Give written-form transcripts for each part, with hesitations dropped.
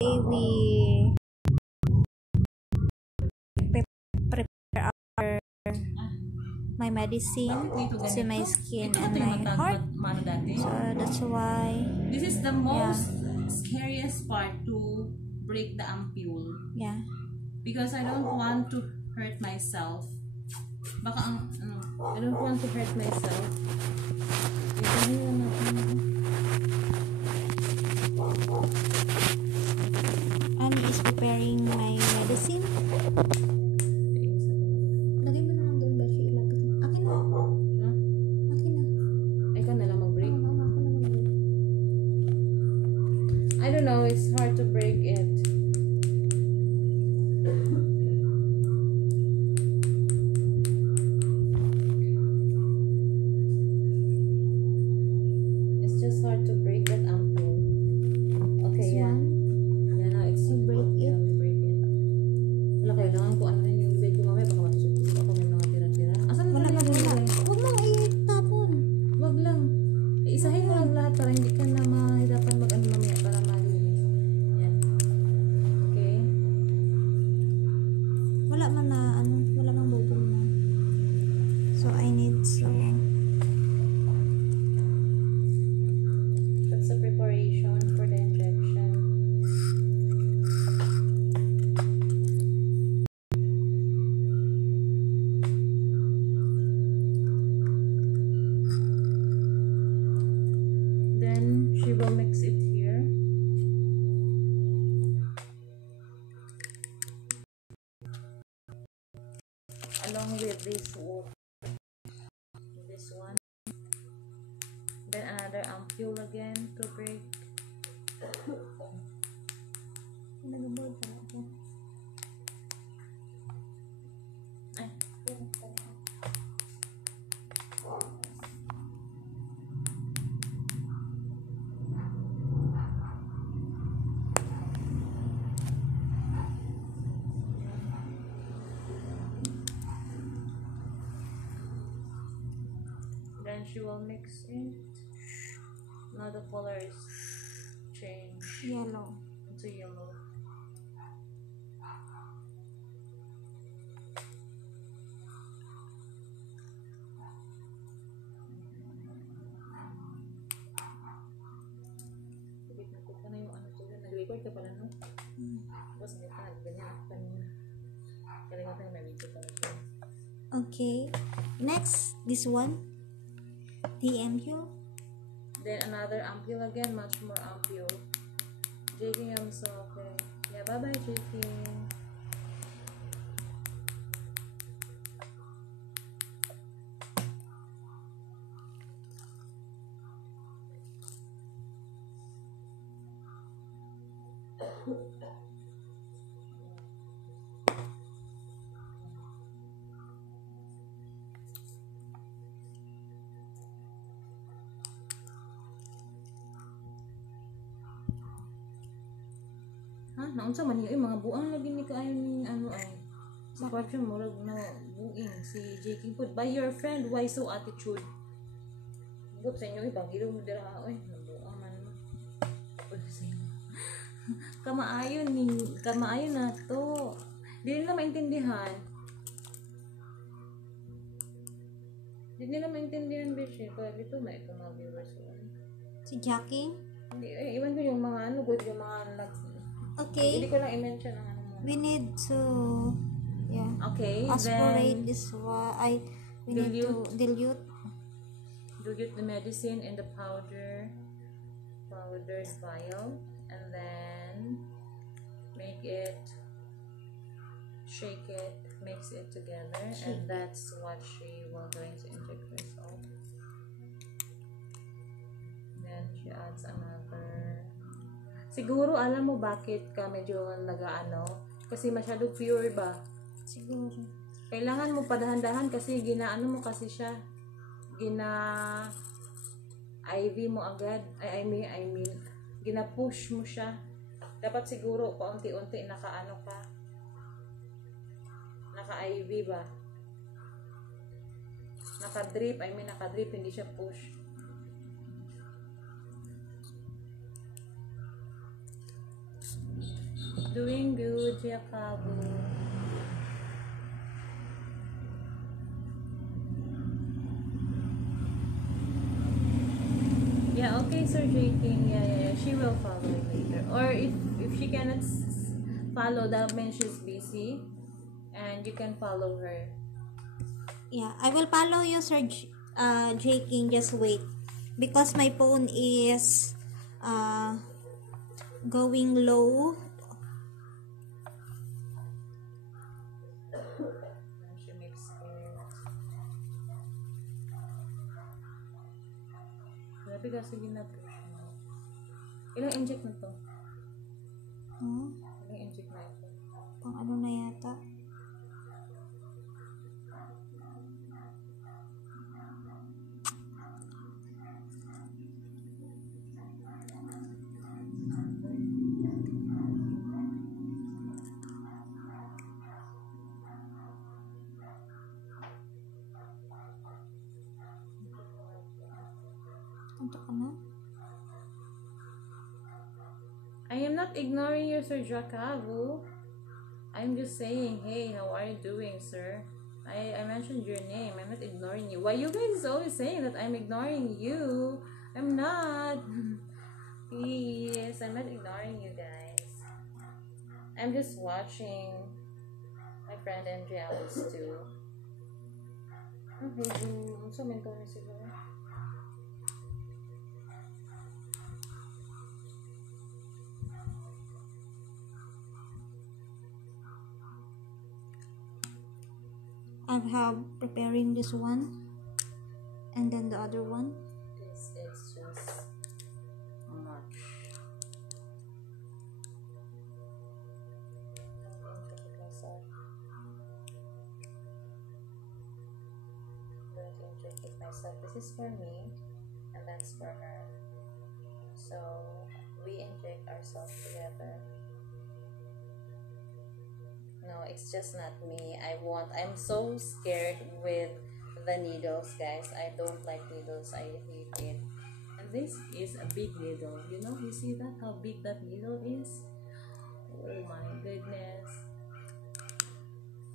we prepare my medicine to my skin and my heart. So that's why this is the most scariest part, to break the ampule. Yeah. Because I don't want to hurt myself. Baka I don't want to hurt myself. Annie is preparing my medicine. Lagay mo na lang doon, Beshi. Ilapit mo. Akin na. Akin na. Ikaw na lang mag-break. Ako na mag-break. I don't know, it's hard to break it. It's just hard to break that ampule. Okay, This yeah. one? Yeah, no, it's You break it? Yeah, we break it. Wala, kailangan ko ano rin yung bed ko mamaya, baka matusutok ako, may mga tira-tira. Asan Wala na na, wala. Huwag mo itapon. Wag lang. Isahin mo lang lahat para hindi ka na mahirapan mag-ano mamaya para malinis. Yan. Okay. Wala man na, wala mang bubong na. So, I need some. That's the preparation for the injection. Then she will mix it here. Along with this water. This one. Then another ampule again to break. Nag-board pala ako. Ay. Then she will mix it. Now the color is changed Yellow. into yellow. Nakita na yung ano dyan. Nag-record ka pala, no? Tapos nakita na, ganyan ako kanina. Kalimutan yung may video pala siya. Okay. Next, this one. The ampule. Then another ampule again, much more ampule. JK, I'm so okay. Yeah, bye-bye, JK. Ha? Naunsa man yun? Mga buang lagi ni kaayo ni ano ay. Sa kwarto mo, na buing si JK Food. By your friend, why so attitude? Gop sa inyo, ibagilo mo dira. Oy, nabuang man mo. Kamaayon na to. Di nila maintindihan. Di nila maintindihan, Beshi. Kaya dito, may ito mga viewers ko. Si Jackie. Hindi, iwan ko yung mga ano, good yung mga Okay. hindi ko lang i-mention ang ano mo. We need to, Okay, aspirate then this one. We need to dilute. dilute the medicine in the powder vial, and then make it, shake it, mix it together, and that's what she will going to inject herself. Then she adds another. Siguro alam mo bakit ka medyo nag-ano? Kasi masyado pure ba? Siguro. Kailangan mo padahan-dahan kasi ginaano mo kasi siya. IV mo agad. I mean, gina-push mo siya. Dapat siguro paunti-unti naka-ano ka. Naka-IV ba? Naka-drip, naka-drip, hindi siya push. Doing good, Jacobo. Yeah, okay, Sir J. King. Yeah. She will follow it later. Or if she cannot follow, that means she's busy. And you can follow her. Yeah, I will follow you, Sir J. King. Just wait. Because my phone is going low. She makes it. Grabe kasi gina-push mo. Ilang inject na to? Ilang inject na ito? Pang ano na yata? Ito ka na? I am not ignoring you, Sir Jacobo. I'm just saying, hey, how are you doing, sir? I mentioned your name. I'm not ignoring you. Why you guys is always saying that I'm ignoring you? I'm not. Please, I'm not ignoring you guys. I'm just watching my friend MJ Alice too. Okay, so many comments siguro. I have preparing this one and then the other one. This is just much. This is for me and that's for her. So we inject ourselves together. No, it's just not me. I'm so scared with the needles, guys. I don't like needles. I hate it. And this is a big needle. You know, you see that? How big that needle is? Oh my goodness.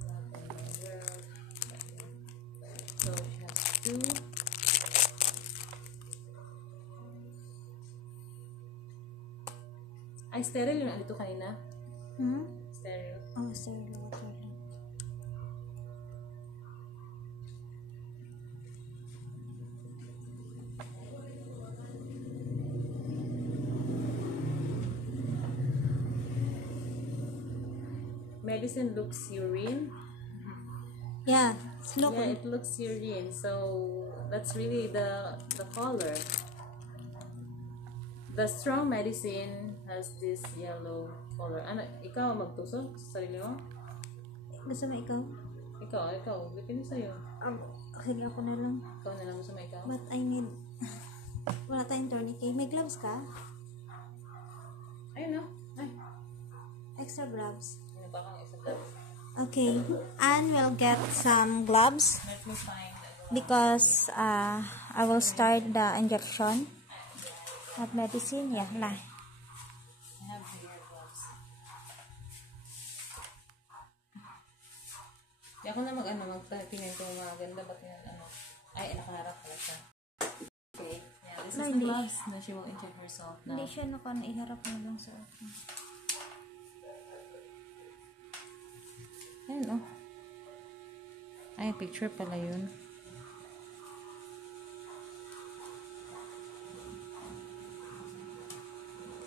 What in the world? So she has two. Ay, sterile yung alito kanina? Sterile. Oh, sterile water lang. Medicine looks urine. Yeah, look. Yeah, it looks urine. So that's really the color. The strong medicine has this yellow color. Ano, ikaw magtusok sa sarili mo? Gusto mo ikaw? Ikaw. Bikin sa'yo. Sige ako na lang. Ikaw na lang gusto mo ikaw? But I need... Wala tayong tourniquet. May gloves ka? Ayun no? Ay. Extra gloves. Ano ba kang isa gloves? Okay. Anne will get some gloves Let me find the gloves. because I will start the injection of medicine. Yeah, lah. I have here gloves. Di ako na magtingin kung maganda ba tingnan ano. Ay, nakaharap pala siya. Okay. Yeah, this is the hindi. gloves na she will inject herself now. Hindi siya naiharap mo lang sa akin. Ayun, oh. Ay, picture pala yun.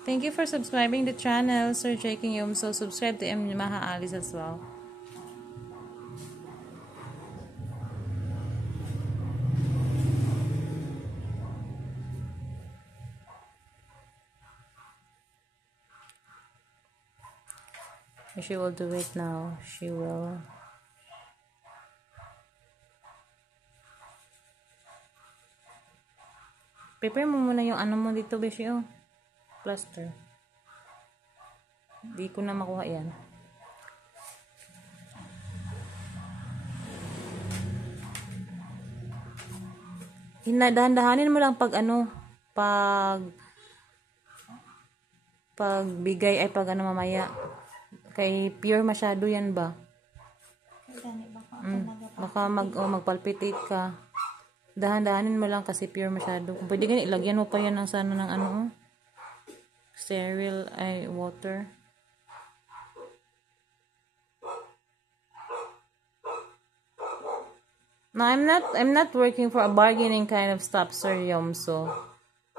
Thank you for subscribing the channel, Sir J. King Yum. So, subscribe to Maha Alice as well. She will do it now. She will. Prepare mo muna yung ano mo dito, Beshi, oh. Plaster. Di ko na makuha yan. Dahan-dahanin mo lang pag ano, pag bigay ay pag ano mamaya. Kay pure masyado yan ba? Gani baka talaga pa. Baka magpalpitate ka. Dahan-dahanin mo lang kasi pure masyado. Kung pwede ganyan, ilagyan mo pa yan ng sana ng ano, sterile water. No, I'm not working for a bargaining kind of stuff, Sir Yomso.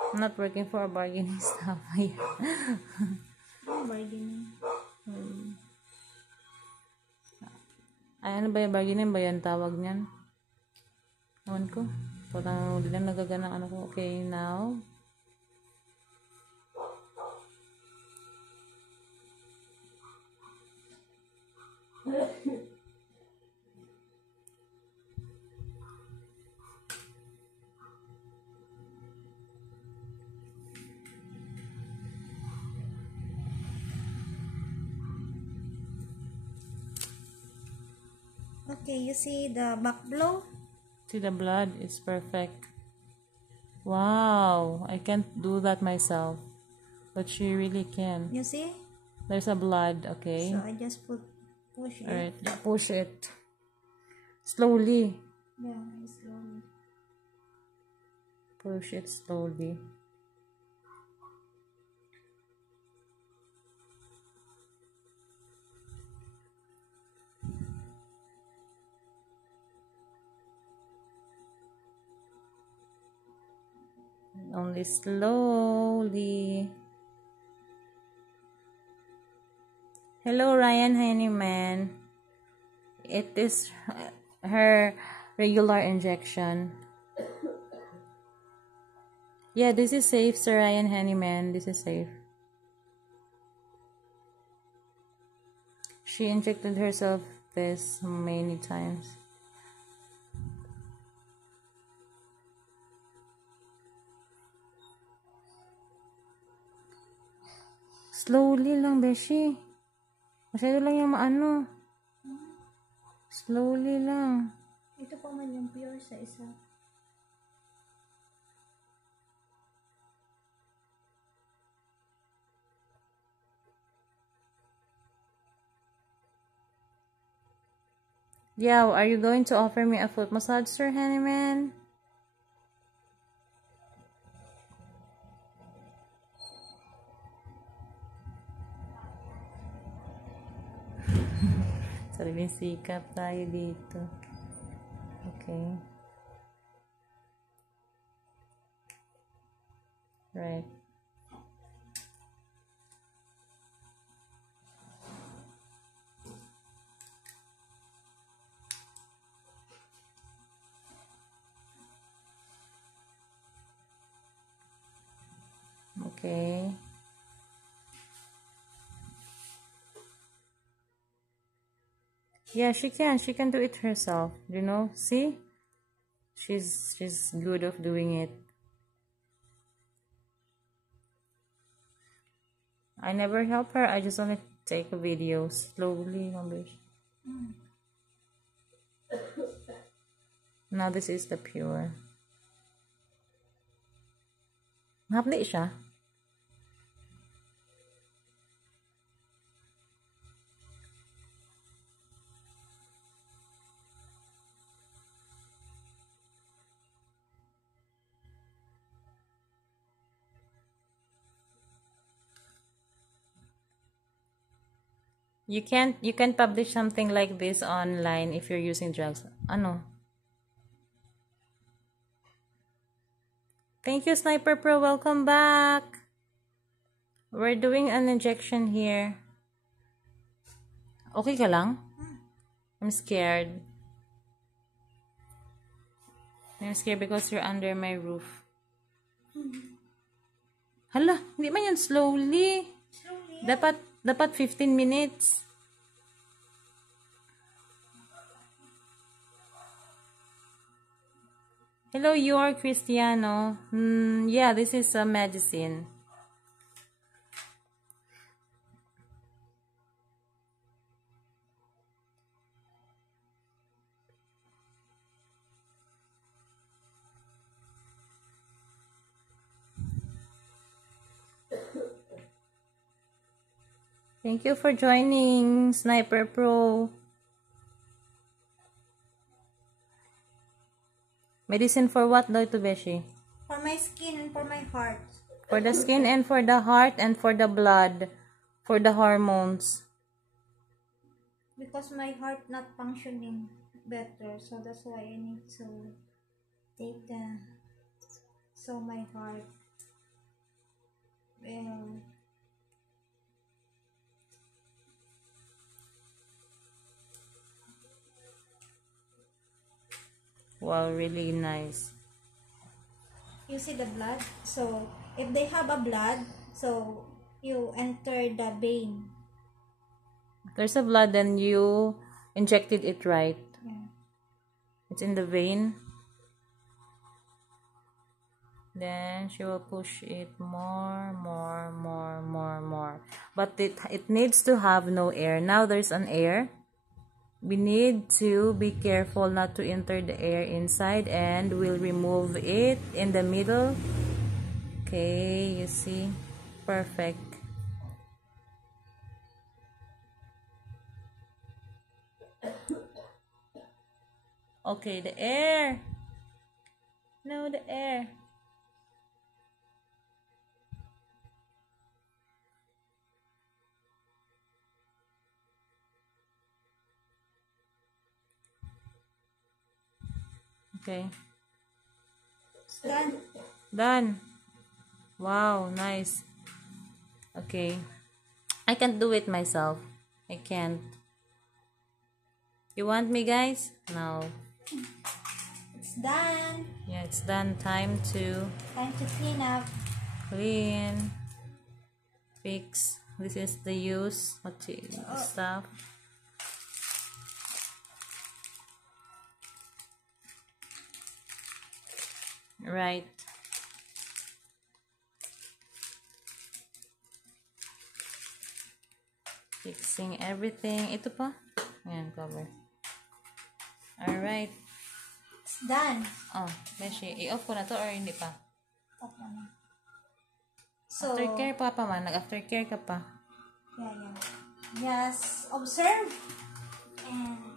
I'm not working for a bargaining stuff. Bargaining. Ay, ano ba yung bargaining ba yan? Tawag niyan? Ewan ko. Parang hindi lang nagagana ano ko. Okay, now. Okay, you see the back blow? See the blood? It's perfect. Wow. I can't do that myself. But she really can. You see? There's a blood, okay? So I just push it. Alright, push it. Slowly. Yeah, slowly. Push it slowly. Only slowly. Hello, Ryan Honeyman. It is her regular injection. Yeah, this is safe, Sir Ryan Honeyman. This is safe. She injected herself this many times. Slowly lang, Beshi. Masyado lang yung maano. Slowly lang. Ito pa man yung pure sa isa. Yeah, are you going to offer me a foot massage, Sir Honeyman? Sabi sikap tayo dito. Okay. Right. Okay. Yeah, she can. She can do it herself. You know, see? She's good of doing it. I never help her. I just only take a video slowly. Now this is the pure. Mahapli siya. You can't publish something like this online if you're using drugs. Ano? Thank you, Sniper Pro. Welcome back. We're doing an injection here. Okay ka lang? I'm scared. I'm scared because you're under my roof. Hala, hindi man yan slowly. Dapat 15 minutes. Hello, you are Cristiano. Yeah, this is a medicine. Thank you for joining, Sniper Pro. Medicine for what daw ito, Beshi? For my skin and for my heart. For the skin and for the heart and for the blood. For the hormones. Because my heart not functioning better. So that's why I need to take the... So my heart will... Wow, really nice. You see the blood? So, if they have a blood, so you enter the vein. There's a blood, then you injected it right. Yeah. It's in the vein. Then she will push it more. But it needs to have no air. Now there's an air. We need to be careful not to enter the air inside, and we'll remove it in the middle. Okay, you see? Perfect. Okay, the air. No, the air. Okay. It's done. Done. Wow, nice. Okay. I can't do it myself. I can't. You want me, guys? No. It's done. Yeah, it's done. Time to Clean up. clean, fix. This is the use stuff. Right. Fixing everything. Ito pa. Ayan, cover. Alright. It's done. Oh, Beshi, i-off ko na to or hindi pa? Okay na. So, Aftercare pa man. Nag-aftercare ka pa. yeah. Just observe and